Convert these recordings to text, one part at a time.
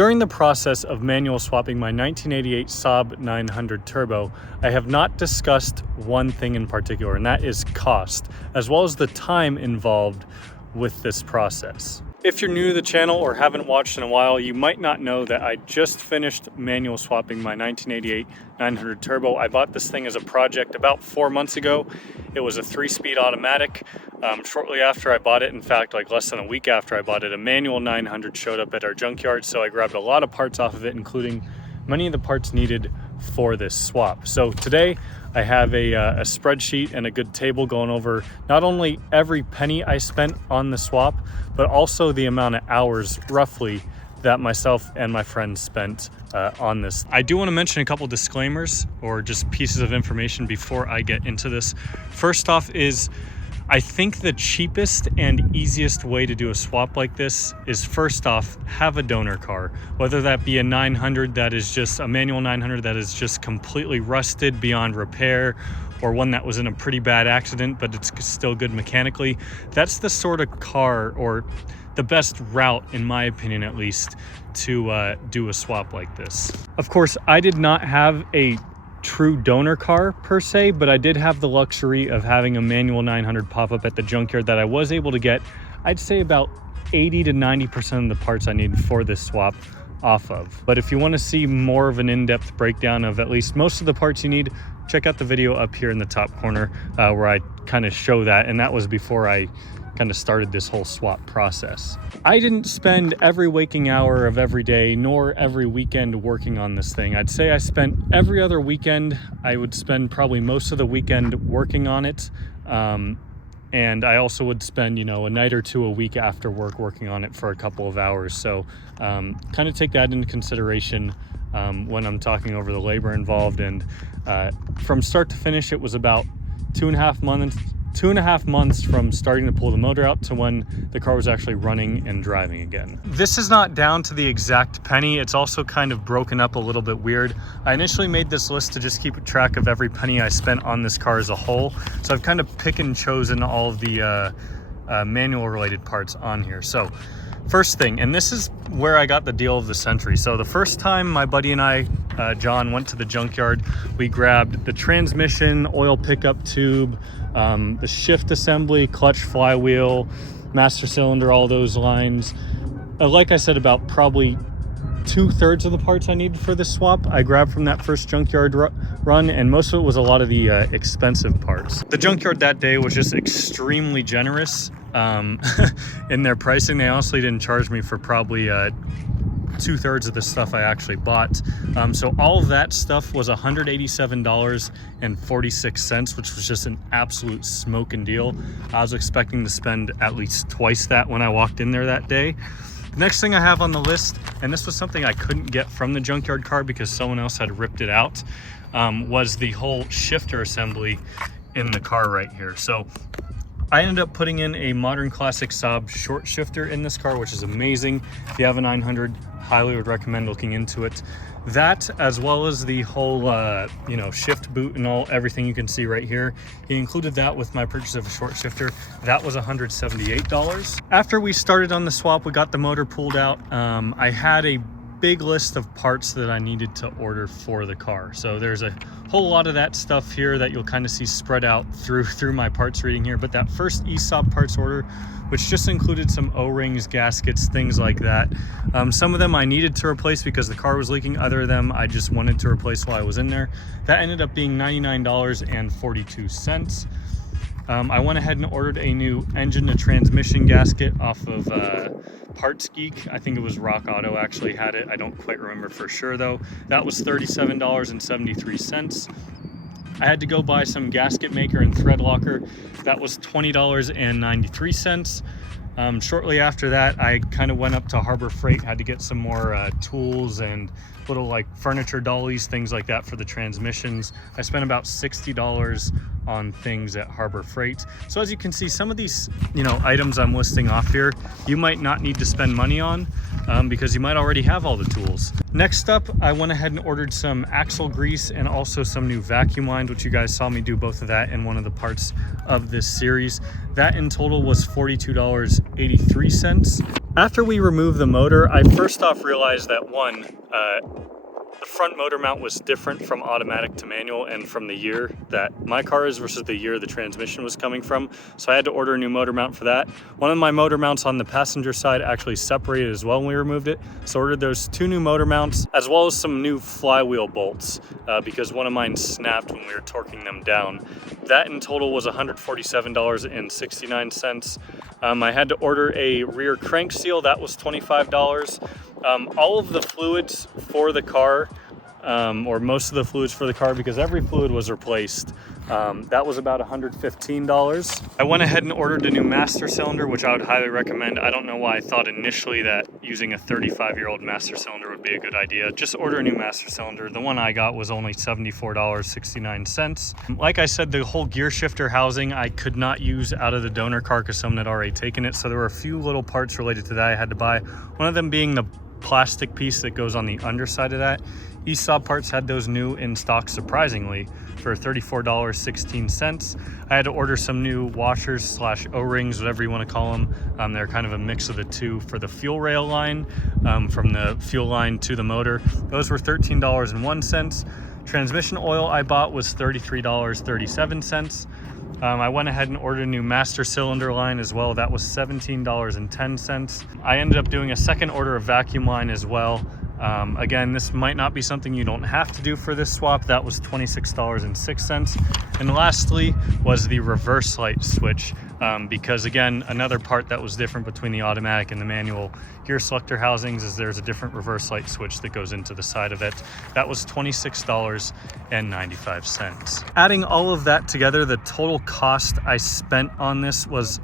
During the process of manual swapping my 1988 Saab 900 Turbo, I have not discussed one thing in particular, and that is cost, as well as the time involved with this process. If you're new to the channel or haven't watched in a while, you might not know that I just finished manual swapping my 1988 900 Turbo. I bought this thing as a project about 4 months ago. It was a 3-speed automatic. Shortly after I bought it, in fact, like less than a week after I bought it, a manual 900 showed up at our junkyard. So I grabbed a lot of parts off of it, including many of the parts needed for this swap. So today I have a spreadsheet and a good table going over not only every penny I spent on the swap, but also the amount of hours roughly that myself and my friends spent on this. I do want to mention a couple disclaimers or just pieces of information before I get into this. First off is, I think the cheapest and easiest way to do a swap like this is, first off, have a donor car, whether that be a 900 that is just a manual 900 that is just completely rusted beyond repair, or one that was in a pretty bad accident but it's still good mechanically. That's the sort of car, or the best route, in my opinion at least, to do a swap like this. Of course, I did not have a true donor car per se, but I did have the luxury of having a manual 900 pop up at the junkyard that I was able to get, I'd say, about 80 to 90% of the parts I needed for this swap off of. But if you want to see more of an in-depth breakdown of at least most of the parts you need, check out the video up here in the top corner where I kind of show that, and that was before I kind of started this whole swap process. I didn't spend every waking hour of every day nor every weekend working on this thing. I'd say I spent every other weekend. I would spend probably most of the weekend working on it. And I also would spend, you know, a night or two a week after work working on it for a couple of hours. So kind of take that into consideration when I'm talking over the labor involved. And from start to finish, it was about 2.5 months from starting to pull the motor out to when the car was actually running and driving again. This is not down to the exact penny. It's also kind of broken up a little bit weird. I initially made this list to just keep track of every penny I spent on this car as a whole. So I've kind of picked and chosen all of the manual related parts on here. So first thing, and this is where I got the deal of the century. So the first time my buddy and I, John, went to the junkyard, we grabbed the transmission, oil pickup tube, the shift assembly, clutch, flywheel, master cylinder, all those lines. Like I said, about probably 2/3 of the parts I needed for this swap I grabbed from that first junkyard run, and most of it was a lot of the expensive parts. The junkyard that day was just extremely generous in their pricing. They honestly didn't charge me for probably 2/3 of the stuff I actually bought. So all of that stuff was $187.46, which was just an absolute smoking deal. I was expecting to spend at least twice that when I walked in there that day. The next thing I have on the list, and this was something I couldn't get from the junkyard car because someone else had ripped it out, was the whole shifter assembly in the car right here. So I ended up putting in a modern classic Saab short shifter in this car, which is amazing. If you have a 900, highly would recommend looking into it. That, as well as the whole, you know, shift boot and everything you can see right here. He included that with my purchase of a short shifter. That was $178. After we started on the swap, we got the motor pulled out. I had a big list of parts that I needed to order for the car. So there's a whole lot of that stuff here that you'll kind of see spread out through my parts reading here. But that first ESOP parts order, which just included some O-rings, gaskets, things like that. Some of them I needed to replace because the car was leaking. Other of them I just wanted to replace while I was in there. That ended up being $99.42. I went ahead and ordered a new engine to transmission gasket off of Parts Geek. I think it was Rock Auto actually had it. I don't quite remember for sure though. That was $37.73. I had to go buy some gasket maker and thread locker. That was $20.93. Shortly after that, I kind of went up to Harbor Freight, had to get some more tools and little like furniture dollies, things like that for the transmissions. I spent about $60 on things at Harbor Freight. So as you can see, some of these, you know, items I'm listing off here, you might not need to spend money on because you might already have all the tools. Next up, I went ahead and ordered some axle grease and also some new vacuum lines, which you guys saw me do both of that in one of the parts of this series. That in total was $42.83. After we removed the motor, I first off realized that one, the front motor mount was different from automatic to manual and from the year that my car is versus the year the transmission was coming from. So I had to order a new motor mount for that. One of my motor mounts on the passenger side actually separated as well when we removed it. So I ordered those 2 new motor mounts as well as some new flywheel bolts because one of mine snapped when we were torquing them down. That in total was $147.69. I had to order a rear crank seal. That was $25. All of the fluids for the car, or most of the fluids for the car, because every fluid was replaced, that was about $115. I went ahead and ordered a new master cylinder, which I would highly recommend. I don't know why I thought initially that using a 35-year-old master cylinder would be a good idea. Just order a new master cylinder. The one I got was only $74.69. Like I said, the whole gear shifter housing I could not use out of the donor car because someone had already taken it. So there were a few little parts related to that I had to buy. One of them being the plastic piece that goes on the underside of that. Saab parts had those new in stock surprisingly for $34.16. I had to order some new washers slash O-rings, whatever you want to call them. They're kind of a mix of the two for the fuel rail line, from the fuel line to the motor. Those were $13.01. Transmission oil I bought was $33.37. I went ahead and ordered a new master cylinder line as well. That was $17.10. I ended up doing a second order of vacuum line as well. Again, this might not be something you don't have to do for this swap. That was $26.06. And lastly was the reverse light switch, because again, another part that was different between the automatic and the manual gear selector housings is there's a different reverse light switch that goes into the side of it. That was $26.95. Adding all of that together, the total cost I spent on this was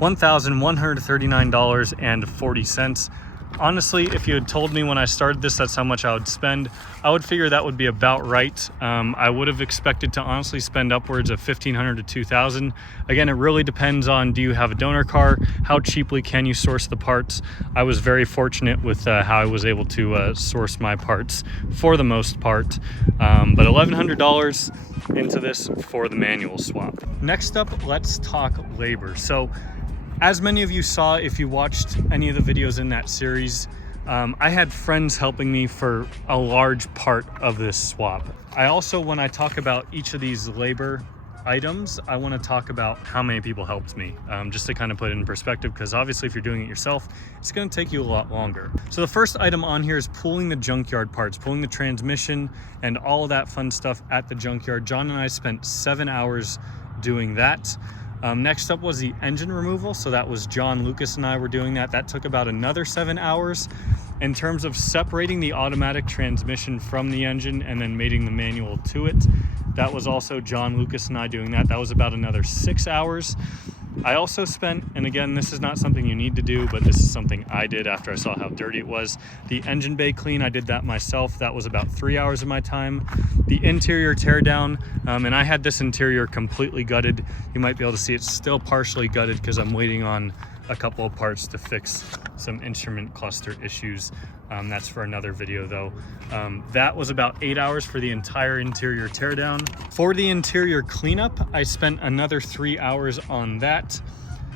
$1,139.40. Honestly, if you had told me when I started this that's how much I would spend, I would figure that would be about right. I would have expected to honestly spend upwards of $1,500 to $2,000. Again, it really depends on, do you have a donor car? How cheaply can you source the parts? I was very fortunate with how I was able to source my parts for the most part. But $1,100 into this for the manual swap. Next up, let's talk labor. So, as many of you saw, if you watched any of the videos in that series, I had friends helping me for a large part of this swap. I also, when I talk about each of these labor items, I want to talk about how many people helped me, just to kind of put it in perspective, because obviously if you're doing it yourself, it's going to take you a lot longer. So the first item on here is pulling the junkyard parts, pulling the transmission and all of that fun stuff at the junkyard. John and I spent 7 hours doing that. Next up was the engine removal. So that was John, Lucas, and I were doing that. That took about another 7 hours. In terms of separating the automatic transmission from the engine and then mating the manual to it, that was also John, Lucas, and I doing that. That was about another 6 hours. I also spent, and again, this is not something you need to do, but this is something I did after I saw how dirty it was. The engine bay clean, I did that myself. That was about 3 hours of my time. The interior teardown, and I had this interior completely gutted. You might be able to see it's still partially gutted because I'm waiting on a couple of parts to fix some instrument cluster issues. That's for another video though. That was about 8 hours for the entire interior teardown. For the interior cleanup, I spent another 3 hours on that.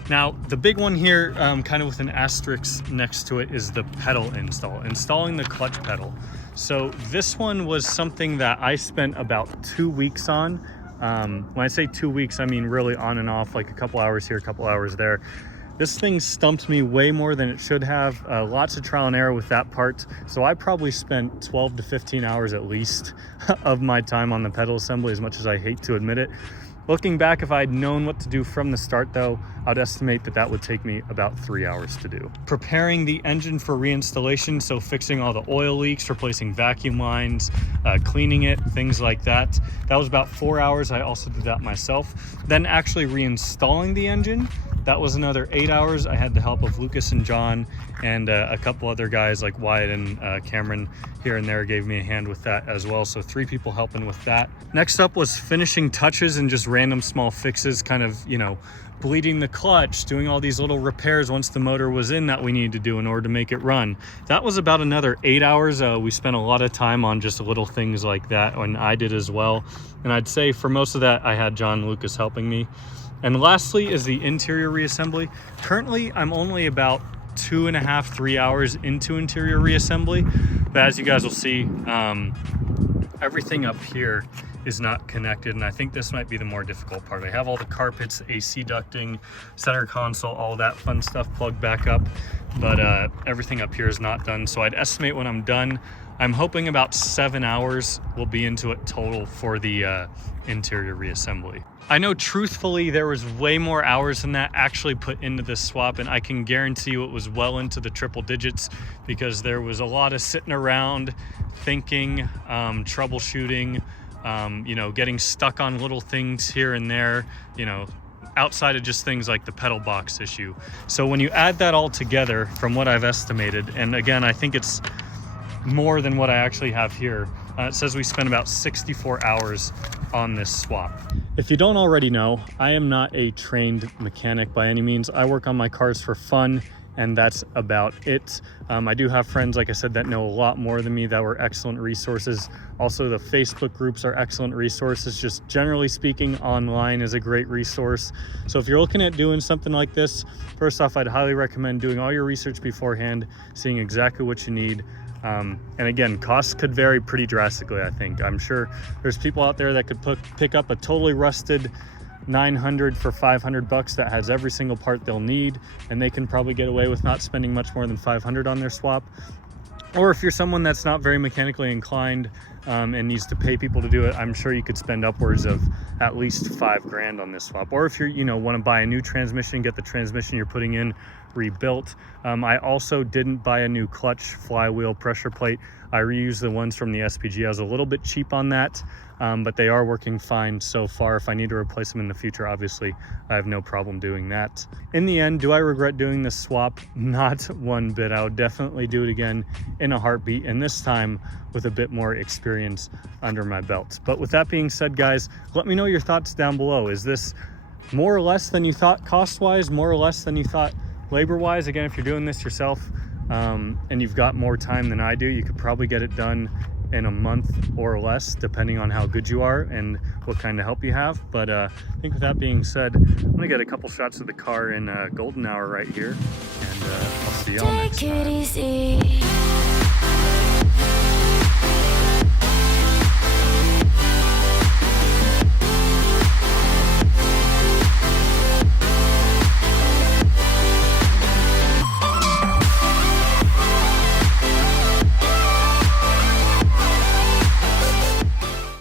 Now, the big one here, kind of with an asterisk next to it, is the pedal install, installing the clutch pedal. So this one was something that I spent about 2 weeks on. When I say 2 weeks, I mean really on and off, like a couple hours here, a couple hours there. This thing stumped me way more than it should have. Lots of trial and error with that part. So I probably spent 12 to 15 hours at least of my time on the pedal assembly, as much as I hate to admit it. Looking back, if I'd known what to do from the start though, I'd estimate that that would take me about 3 hours to do. Preparing the engine for reinstallation, so fixing all the oil leaks, replacing vacuum lines, cleaning it, things like that. That was about 4 hours. I also did that myself. Then actually reinstalling the engine, that was another 8 hours. I had the help of Lucas and John and a couple other guys like Wyatt and Cameron here and there gave me a hand with that as well. So 3 people helping with that. Next up was finishing touches and just random small fixes, kind of, you know, bleeding the clutch, doing all these little repairs once the motor was in that we needed to do in order to make it run. That was about another 8 hours. We spent a lot of time on just little things like that, and I did as well. And I'd say for most of that, I had John and Lucas helping me. And lastly is the interior reassembly. Currently, I'm only about 2.5, 3 hours into interior reassembly. But as you guys will see, everything up here is not connected, and I think this might be the more difficult part. I have all the carpets, AC ducting, center console, all that fun stuff plugged back up, but everything up here is not done. So I'd estimate when I'm done, I'm hoping about 7 hours will be into it total for the interior reassembly. I know truthfully there was way more hours than that actually put into this swap, and I can guarantee you it was well into the triple digits, because there was a lot of sitting around thinking, troubleshooting, you know, getting stuck on little things here and there, you know, outside of just things like the pedal box issue. So when you add that all together, from what I've estimated, and again, I think it's more than what I actually have here, it says we spent about 64 hours on this swap. If you don't already know, I am not a trained mechanic by any means. I work on my cars for fun, and that's about it. I do have friends, like I said, that know a lot more than me, that were excellent resources. Also, the Facebook groups are excellent resources. Just generally speaking, online is a great resource. So if you're looking at doing something like this, first off, I'd highly recommend doing all your research beforehand, seeing exactly what you need. And again, costs could vary pretty drastically, I think. I'm sure there's people out there that could pick up a totally rusted 900 for 500 bucks that has every single part they'll need, and they can probably get away with not spending much more than 500 on their swap. Or if you're someone that's not very mechanically inclined and needs to pay people to do it, I'm sure you could spend upwards of at least 5 grand on this swap. Or if you're, you know, want to buy a new transmission, get the transmission you're putting in rebuilt. I also didn't buy a new clutch, flywheel, pressure plate. I reused the ones from the SPG. I was a little bit cheap on that, but they are working fine so far. If I need to replace them in the future, obviously, I have no problem doing that. In the end, do I regret doing this swap? Not one bit. I would definitely do it again in a heartbeat, and this time with a bit more experience under my belt. But with that being said, guys, let me know your thoughts down below. Is this more or less than you thought cost-wise, more or less than you thought labor-wise? Again, if you're doing this yourself and you've got more time than I do, you could probably get it done in a month or less, depending on how good you are and what kind of help you have. But I think with that being said, I'm gonna get a couple shots of the car in golden hour right here, and I'll see y'all next time.